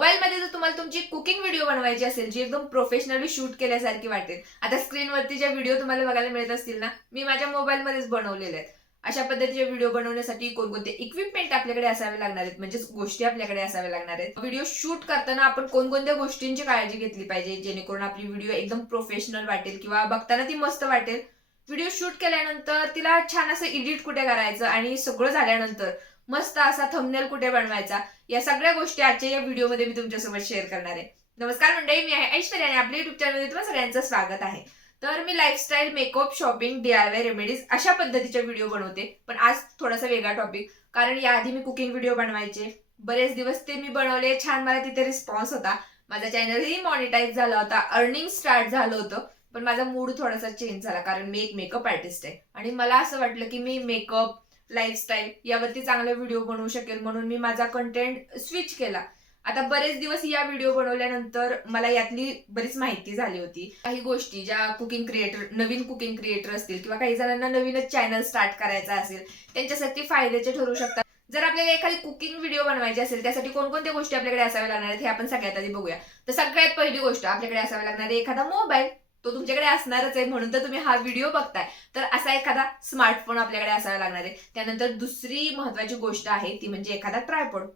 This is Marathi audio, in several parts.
मोबाईलमध्ये जर तुम्हाला तुमची कुकिंग व्हिडिओ बनवायची असेल जी एकदम प्रोफेशनली शूट केल्यासारखी वाटेल आता स्क्रीनवरती ज्या व्हिडिओ तुम्हाला बघायला मिळत असतील ना मी माझ्या मोबाईलमध्येच बनवलेले आहेत. अशा पद्धतीचे व्हिडिओ बनवण्यासाठी कोणकोणते इक्विपमेंट आपल्याकडे असावे लागणार आहेत म्हणजेच गोष्टी आपल्याकडे असाव्या लागणार आहेत. व्हिडिओ शूट करताना आपण कोणकोणत्या गोष्टींची काळजी घेतली पाहिजे जेणेकरून आपली व्हिडिओ एकदम प्रोफेशनल वाटेल किंवा बघताना ती मस्त वाटेल? व्हिडिओ शूट केल्यानंतर तिला छान असं एडिट कुठे करायचं आणि सगळं झाल्यानंतर मस्त असा थंबनेल कुठे बनवायचा? या सगळ्या गोष्टी आजच्या या व्हिडिओमध्ये मी तुमच्यासोबत शेअर करणार आहे. नमस्कार मंडळी मी आहे ऐश्वर्या आणि आपल्या युट्यूब चॅनलमध्ये तुम्हाला सगळ्यांचं स्वागत आहे. तर मी lifestyle makeup shopping DIY remedies अशा पद्धतीचे व्हिडिओ बनवते. पण आज थोडासा वेगळा टॉपिक कारण याआधी मी कुकिंग व्हिडिओ बनवायचे. बरेच दिवस ते मी बनवले. छान मला तिथे रिस्पॉन्स होता. माझा चॅनलही मॉनिटाईज झाला होता. अर्निंग स्टार्ट झालं होतं. पण माझा मूड थोडासा चेंज झाला. कारण मी एक मेकअप आर्टिस्ट आहे. आणि मला असं वाटलं की मी मेकअप लाईफस्टाईल यावरती चांगले व्हिडिओ बनवू शकेल म्हणून मी माझा कंटेंट स्विच केला. आता बरेच दिवस या व्हिडिओ बनवल्यानंतर मला यातली बरीच माहिती झाली होती. काही गोष्टी ज्या कुकिंग क्रिएटर नवीन कुकिंग क्रिएटर असतील किंवा काही जणांना नवीनच चॅनल स्टार्ट करायचा असेल त्यांच्यासाठी फायद्याचे ठरू शकतात. जर आपल्याला एखादी कुकिंग व्हिडिओ बनवायची असेल त्यासाठी कोणकोणत्या गोष्टी आपल्याकडे असाव्या लागणार आहेत हे आपण सगळ्यात आधी बघूया. तर सगळ्यात पहिली गोष्ट आपल्याकडे असावी लागणार आहे एखादा मोबाईल तो तुमच्याकडे असणारच आहे म्हणून तर तुम्ही हा व्हिडिओ बघताय. तर असा एखादा स्मार्टफोन आपल्याकडे असावा लागणार आहे. त्यानंतर दुसरी महत्वाची गोष्ट आहे ती म्हणजे एखादा ट्रायपॉड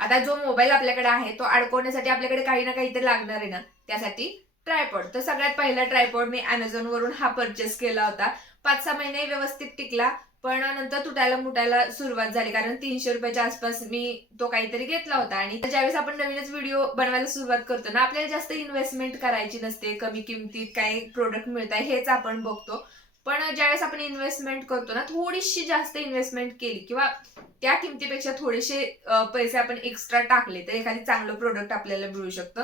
आता जो मोबाईल आपल्याकडे आहे तो अडकवण्यासाठी आपल्याकडे काही ना काहीतरी लागणार आहे ना त्यासाठी ट्रायपॉड तर सगळ्यात पहिला ट्रायपॉड मी अमेझॉनवरून हा परचेस केला होता. पाच सहा महिने व्यवस्थित टिकला. पण नंतर तुटायला मुटायला सुरुवात झाली. कारण तीनशे रुपयाच्या आसपास मी तो काहीतरी घेतला होता. आणि ज्यावेळेस आपण नवीनच व्हिडिओ बनवायला सुरुवात करतो ना आपल्याला जास्त इन्व्हेस्टमेंट करायची नसते. कमी किमतीत काय प्रोडक्ट मिळत आहे हेच आपण बघतो. पण ज्यावेळेस आपण इन्व्हेस्टमेंट करतो ना थोडीशी जास्त इन्व्हेस्टमेंट केली किंवा त्या किमतीपेक्षा थोडेसे पैसे आपण एक्स्ट्रा टाकले तर एखादी चांगलं प्रोडक्ट आपल्याला मिळू शकतं.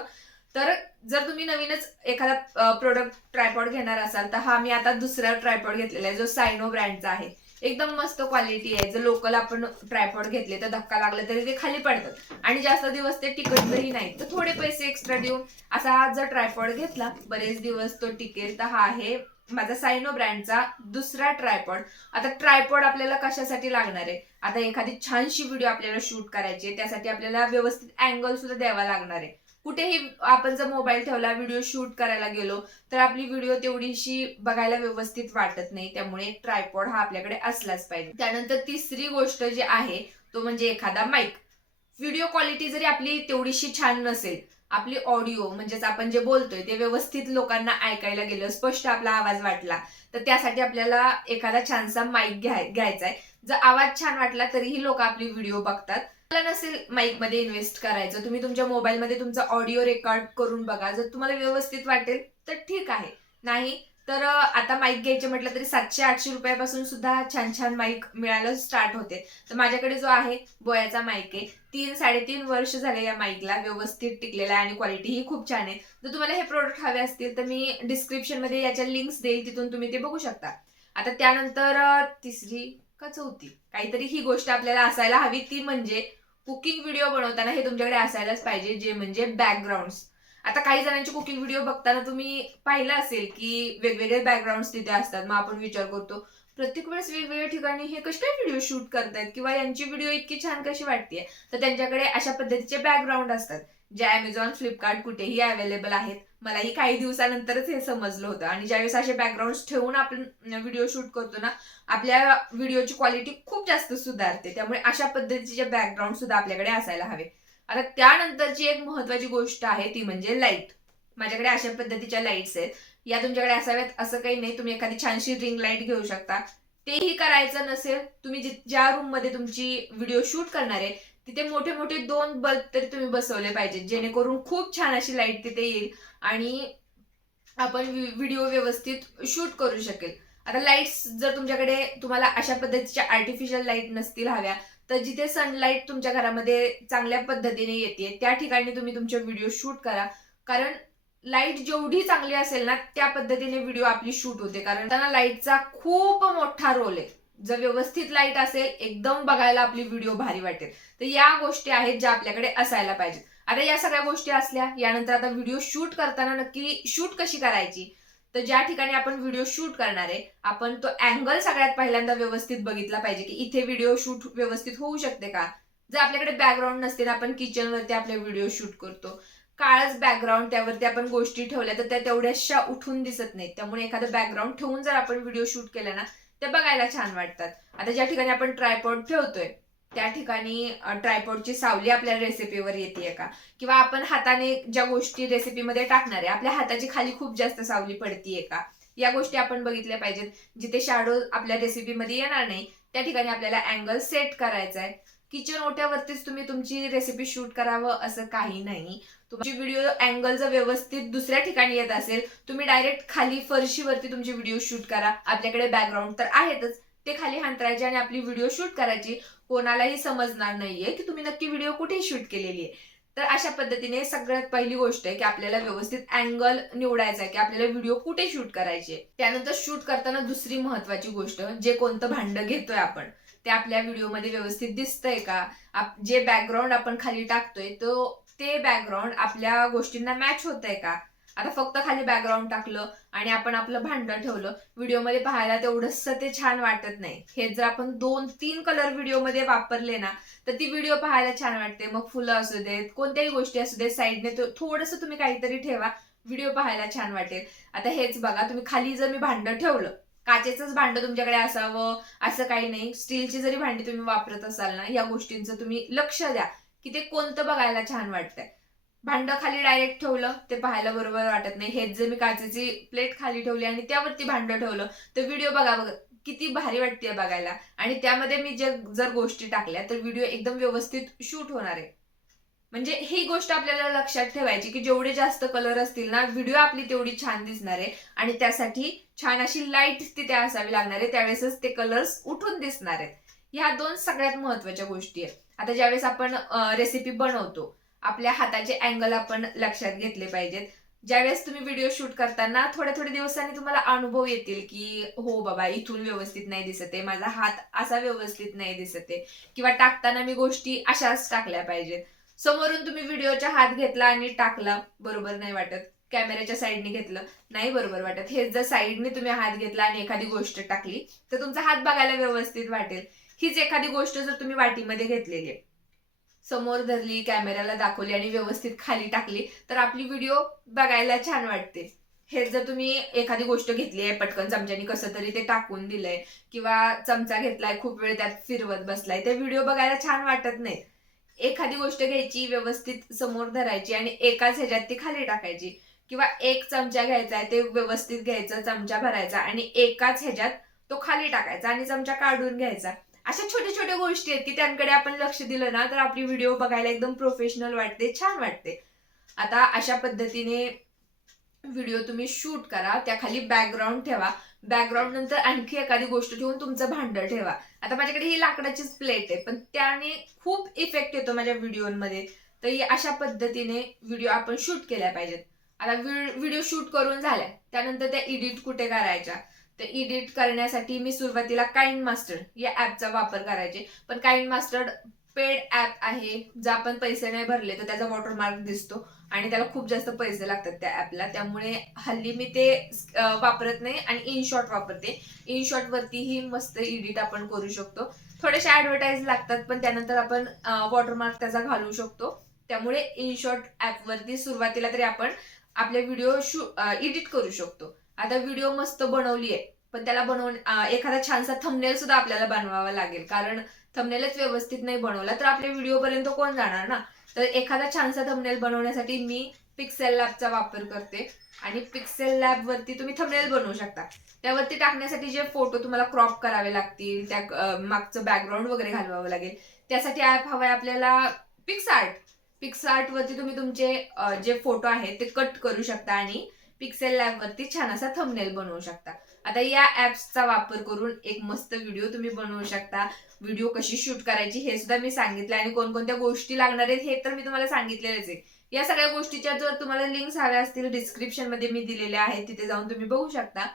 तर जर तुम्ही नवीनच एखादा प्रोडक्ट ट्रायपॉड घेणार असाल तर हा मी आता दुसरा ट्रायपॉड घेतलेला आहे जो सायनो ब्रँडचा आहे. एकदम मस्त क्वालिटी आहे. जर लोकल आपण ट्रायपॉड घेतले तर धक्का लागला तरी ते खाली पडतात. आणि जास्त दिवस ते टिकतही नाही तर थोडे पैसे एक्स्ट्रा देऊन असा हा जर ट्रायपॉड घेतला बरेच दिवस तो टिकेल. तर हा आहे माझा सायनो ब्रँडचा दुसरा ट्रायपॉड आता ट्रायपॉड आपल्याला कशासाठी लागणार आहे? आता एखादी छानशी व्हिडिओ आपल्याला शूट करायची आहे त्यासाठी आपल्याला व्यवस्थित अँगल सुद्धा द्यावा लागणार आहे. कुठेही आपण जर मोबाईल ठेवला व्हिडिओ शूट करायला गेलो तर आपली व्हिडिओ तेवढीशी बघायला व्यवस्थित वाटत नाही. त्यामुळे ट्रायपॉड हा आपल्याकडे असलाच पाहिजे. त्यानंतर तिसरी गोष्ट जी आहे तो म्हणजे एखादा माईक व्हिडिओ क्वालिटी जरी आपली तेवढीशी छान नसेल आपली ऑडिओ म्हणजेच आपण जे बोलतोय ते व्यवस्थित लोकांना ऐकायला गेलं स्पष्ट आपला आवाज वाटला तर त्यासाठी आपल्याला एखादा छानसा माईक घ्याय घ्यायचा आहे जर आवाज छान वाटला तरीही लोक आपली व्हिडिओ बघतात. तुम्हाला नसेल माईकमध्ये इन्व्हेस्ट करायचं तुम्ही तुमच्या मोबाईलमध्ये तुमचा ऑडिओ रेकॉर्ड करून बघा. जर तुम्हाला व्यवस्थित वाटेल तर ठीक आहे. नाही तर आता माईक घ्यायचे म्हटलं तरी सातशे आठशे रुपयापासून सुद्धा छान छान माईक मिळायला स्टार्ट होते. तर माझ्याकडे जो आहे बोयाचा माईक आहे तीन साडेतीन वर्ष झाले या माईकला व्यवस्थित टिकलेला आहे आणि क्वालिटी ही खूप छान आहे. जर तुम्हाला हे प्रोडक्ट हवे असतील तर मी डिस्क्रिप्शनमध्ये याच्या लिंक्स देईल तिथून तुम्ही ते बघू शकता. आता त्यानंतर तिसरी का चौथी काहीतरी ही गोष्ट आपल्याला असायला हवी ती म्हणजे कुकिंग व्हिडिओ बनवताना हे तुमच्याकडे असायलाच पाहिजे जे म्हणजे बॅकग्राऊंड आता काही जणांचे कुकिंग व्हिडिओ बघताना तुम्ही पाहिलं असेल की वेगवेगळे बॅकग्राऊंड तिथे असतात. मग आपण विचार करतो प्रत्येक वेळेस वेगवेगळ्या ठिकाणी हे कसे काय व्हिडिओ शूट करतायत किंवा यांची व्हिडिओ इतकी छान कशी वाटते तर त्यांच्याकडे अशा पद्धतीचे बॅकग्राऊंड असतात. जे अमेझॉन फ्लिपकार्ट कुठेही अवेलेबल आहेत. मलाही काही दिवसानंतरच हे समजलं होतं. आणि ज्यावेळेस असे बॅकग्राऊंड ठेवून आपण व्हिडिओ शूट करतो ना आपल्या व्हिडिओची क्वालिटी खूप जास्त सुधारते. त्यामुळे अशा पद्धतीचे बॅकग्राऊंड सुद्धा आपल्याकडे असायला हवे. आता त्यानंतरची एक महत्वाची गोष्ट आहे ती म्हणजे लाइट माझ्याकडे अशा पद्धतीच्या लाईट्स आहेत. या तुमच्याकडे असाव्यात असं काही नाही. तुम्ही एखादी छानशी रिंग लाइट घेऊ शकता. तेही करायचं नसेल तुम्ही जि- ज्या रूममध्ये तुमची व्हिडिओ शूट करणार आहे तिथे मोठे मोठे दोन बल्ब तरी तुम्ही बसवले पाहिजेत. जेणेकरून खूप छान अशी लाइट तिथे येईल आणि आपण व्हिडिओ व्यवस्थित शूट करू शकेल. आता लाईट्स जर तुमच्याकडे तुम्हाला अशा पद्धतीच्या आर्टिफिशियल लाइट नसतील हव्या तर जिथे सनलाईट तुमच्या घरामध्ये चांगल्या पद्धतीने येते त्या ठिकाणी तुम्ही तुमचे व्हिडिओ शूट करा. कारण लाइट जेवढी चांगली असेल ना त्या पद्धतीने व्हिडिओ आपली शूट होते. कारण त्यांना लाईटचा खूप मोठा रोल आहे. जर व्यवस्थित लाइट असेल एकदम बघायला आपली व्हिडिओ भारी वाटेल. तर या गोष्टी आहेत ज्या आपल्याकडे असायला पाहिजेत. आता या सगळ्या गोष्टी असल्या यानंतर आता व्हिडिओ शूट करताना नक्की शूट कशी करायची? तर ज्या ठिकाणी आपण व्हिडिओ शूट करणार आहे आपण तो अँगल सगळ्यात पहिल्यांदा व्यवस्थित बघितला पाहिजे की इथे व्हिडिओ शूट व्यवस्थित होऊ शकते का? जर आपल्याकडे बॅकग्राऊंड नसते ना आपण किचनवरती आपले व्हिडिओ शूट करतो. काळच बॅकग्राऊंड त्यावरती आपण गोष्टी ठेवल्या तर त्या तेवढ्याशा उठून दिसत नाहीत. त्यामुळे एखादं बॅकग्राऊंड ठेवून जर आपण व्हिडिओ शूट केला ना त्या बघायला छान वाटतात. आता ज्या ठिकाणी आपण ट्रायपॉड ठेवतोय त्या ठिकाणी ट्रायपॉडची सावली आपल्या रेसिपीवर येते का किंवा आपण हाताने ज्या गोष्टी रेसिपीमध्ये टाकणार आहे आपल्या हाताची खाली खूप जास्त सावली पडतीये का या गोष्टी आपण बघितल्या पाहिजेत. जिथे शॅडो आपल्या रेसिपीमध्ये येणार नाही त्या ठिकाणी आपल्याला अँगल सेट करायचा आहे. किचन ओट्यावरतीच तुम्ही तुमची रेसिपी शूट करावं असं काही नाही. तुमची व्हिडिओ अँगल जर व्यवस्थित दुसऱ्या ठिकाणी येत असेल तुम्ही डायरेक्ट खाली फरशीवरती तुमची व्हिडिओ शूट करा. आपल्याकडे बॅकग्राऊंड तर आहेतच. ते खाली हांतरायचे आणि आपली व्हिडिओ शूट करायची. कोणालाही समजणार नाहीये की तुम्ही नक्की व्हिडिओ कुठे शूट केलेली आहे. तर अशा पद्धतीने सगळ्यात पहिली गोष्ट आहे की आपल्याला व्यवस्थित अँगल निवडायचा आहे की आपल्याला व्हिडिओ कुठे शूट करायचे त्यानंतर शूट करताना दुसरी महत्वाची गोष्ट जे कोणतं भांड घेतोय आपण ते आपल्या व्हिडिओमध्ये व्यवस्थित दिसतंय का? आप- जे बॅकग्राऊंड आपण खाली टाकतोय तो ते बॅकग्राऊंड आपल्या गोष्टींना मॅच होत आहे का? आता फक्त खाली बॅकग्राऊंड टाकलं आणि आपण आपलं भांड ठेवलं व्हिडिओमध्ये पाहायला तेवढंसं ते छान वाटत नाही. हे जर आपण दोन तीन कलर व्हिडिओमध्ये वापरले ना तर ती व्हिडिओ पाहायला छान वाटते. मग फुलं असू देत कोणत्याही गोष्टी असू देत साईडने थोडस तुम्ही काहीतरी ठेवा व्हिडिओ पाहायला छान वाटेल. आता हेच बघा तुम्ही खाली जर मी भांड ठेवलं काचेचंच भांड तुमच्याकडे असावं असं काही नाही. स्टीलची जरी भांडी तुम्ही वापरत असाल ना या गोष्टींचं तुम्ही लक्ष द्या. की ते कोणतं बघायला छान वाटतंय. भांड खाली डायरेक्ट ठेवलं ते पाहायला बरोबर वाटत नाही. हेच जर मी काचेची प्लेट खाली ठेवली आणि त्यावरती भांड ठेवलं तर व्हिडिओ बघा बघ किती भारी वाटते बघायला. आणि त्यामध्ये मी जे जर गोष्टी टाकल्या तर व्हिडिओ एकदम व्यवस्थित शूट होणार आहे. म्हणजे ही गोष्ट आपल्याला लक्षात ठेवायची की जेवढे जास्त कलर असतील ना व्हिडिओ आपली तेवढी छान दिसणार आहे. आणि त्यासाठी छान अशी लाइट तिथे असावी लागणार आहे. त्यावेळेसच ते कलर्स उठून दिसणार आहेत. ह्या दोन सगळ्यात महत्त्वाच्या गोष्टी आहेत. आता ज्यावेळेस आपण रेसिपी बनवतो आपल्या हाताचे अँगल आपण लक्षात घेतले पाहिजेत. ज्यावेळेस तुम्ही व्हिडिओ शूट करताना थोड्या थोड्या दिवसांनी तुम्हाला अनुभव येतील की हो बाबा इथून व्यवस्थित नाही दिसत आहे माझा हात असा व्यवस्थित नाही दिसत आहे किंवा टाकताना मी गोष्टी अशाच टाकल्या पाहिजेत. समोरून तुम्ही व्हिडिओच्या हात घेतला आणि टाकला बरोबर नाही वाटत. कॅमेऱ्याच्या साईडने घेतलं नाही बरोबर वाटत. हे जर साईडने तुम्ही हात घेतला आणि एखादी गोष्ट टाकली तर तुमचा हात बघायला व्यवस्थित वाटेल. हीच एखादी गोष्ट जर तुम्ही वाटीमध्ये घेतलेली आहे. समोर धरली कॅमेऱ्याला दाखवली आणि व्यवस्थित खाली टाकली तर आपली व्हिडिओ बघायला छान वाटते. हे जर तुम्ही एखादी गोष्ट घेतली आहे पटकन चमच्याने कसं तरी ते टाकून दिलंय किंवा चमचा घेतलाय खूप वेळ त्यात फिरवत बसलाय ते व्हिडिओ बघायला छान वाटत नाही. एखादी गोष्ट घ्यायची व्यवस्थित समोर धरायची आणि एकाच ह्याच्यात ती खाली टाकायची किंवा एक चमचा घ्यायचा आहे ते व्यवस्थित घ्यायचं चमचा भरायचा आणि एकाच ह्याच्यात तो खाली टाकायचा आणि चमचा काढून घ्यायचा. अशा छोट्या छोट्या गोष्टी आहेत की त्यांकडे आपण लक्ष दिलं ना तर आपली व्हिडिओ बघायला एकदम प्रोफेशनल वाटते छान वाटते. आता अशा पद्धतीने व्हिडिओ तुम्ही शूट करा त्या खाली बॅकग्राऊंड ठेवा. बॅकग्राऊंड नंतर आणखी एखादी गोष्ट ठेवून तुमचं भांडण ठेवा. आता माझ्याकडे ही लाकडाचीच प्लेट आहे पण त्याने खूप इफेक्ट येतो माझ्या व्हिडिओमध्ये तर अशा पद्धतीने व्हिडिओ आपण शूट केल्या पाहिजेत. आता व्हिडिओ शूट करून झाल्या त्यानंतर त्या एडिट कुठे करायच्या? तर एडिट करण्यासाठी मी सुरुवातीला काइंड मास्टर या ऍपचा वापर करायचे. पण काइंड मास्टर पेड ऍप आहे जर आपण पैसे नाही भरले तर त्याचा वॉटरमार्क दिसतो आणि त्याला खूप जास्त पैसे लागतात त्या ऍपला त्यामुळे हल्ली मी ते वापरत नाही आणि इनशॉट वापरते. इनशॉट वरतीही मस्त एडिट आपण करू शकतो. थोडेसे ऍडव्हर्टाईज लागतात पण त्यानंतर आपण वॉटरमार्क त्याचा घालू शकतो. त्यामुळे इनशॉट ऍप वरती सुरुवातीला तरी आपण आपले व्हिडिओ शू एडिट करू शकतो. आता व्हिडिओ मस्त बनवली आहे. पण त्याला बनवून एखादा छानसा थंबनेल सुद्धा आपल्याला बनवावा लागेल. कारण थंबनेलच व्यवस्थित नाही बनवला तर आपल्या व्हिडिओपर्यंत कोण जाणार ना? तर एखादा छानसा थंबनेल बनवण्यासाठी मी पिक्सेल लॅबचा वापर करते. आणि पिक्सेल लॅब वरती तुम्ही थंबनेल बनवू शकता. त्यावरती टाकण्यासाठी जे फोटो तुम्हाला क्रॉप करावे लागतील त्या मागचं बॅकग्राऊंड वगैरे घालवावं लागेल. त्यासाठी ऍप हवाय आपल्याला पिक्स आर्ट पिक्स आर्ट वरती तुम्ही तुमचे जे फोटो आहेत ते कट करू शकता आणि पिक्सेल लॅब वरती छान असा थंबनेल बनवू शकता. आता या ऍप्सचा वापर करून एक मस्त व्हिडिओ तुम्ही बनवू शकता. व्हिडिओ कशी शूट करायची हे सुद्धा मी सांगितलं आणि कोणकोणत्या गोष्टी लागणार आहेत हे तर मी तुम्हाला सांगितलेलेच आहे. या सगळ्या गोष्टीच्या जर तुम्हाला लिंक्स हव्या असतील डिस्क्रिप्शनमध्ये मी दिलेल्या आहेत तिथे जाऊन तुम्ही बघू शकता.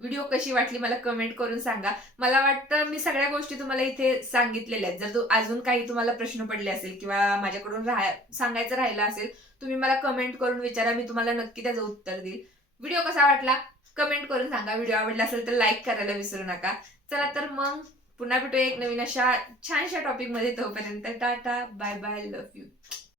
व्हिडिओ कशी वाटली मला कमेंट करून सांगा. मला वाटतं मी सगळ्या गोष्टी तुम्हाला इथे सांगितलेल्या आहेत. जर तू अजून काही तुम्हाला प्रश्न पडले असेल किंवा माझ्याकडून राहा सांगायचं राहिलं असेल तुम्ही मला कमेंट करून विचारा मी तुम्हाला नक्की त्याचं उत्तर देईल. व्हिडिओ कसा वाटला? कमेंट करून सांगा. व्हिडिओ आवडला असेल तर लाईक करायला विसरू नका. चला तर मग पुन्हा भेटूया एक नवीन अशा छानशा टॉपिकमध्ये तोपर्यंत. Tata bye bye love you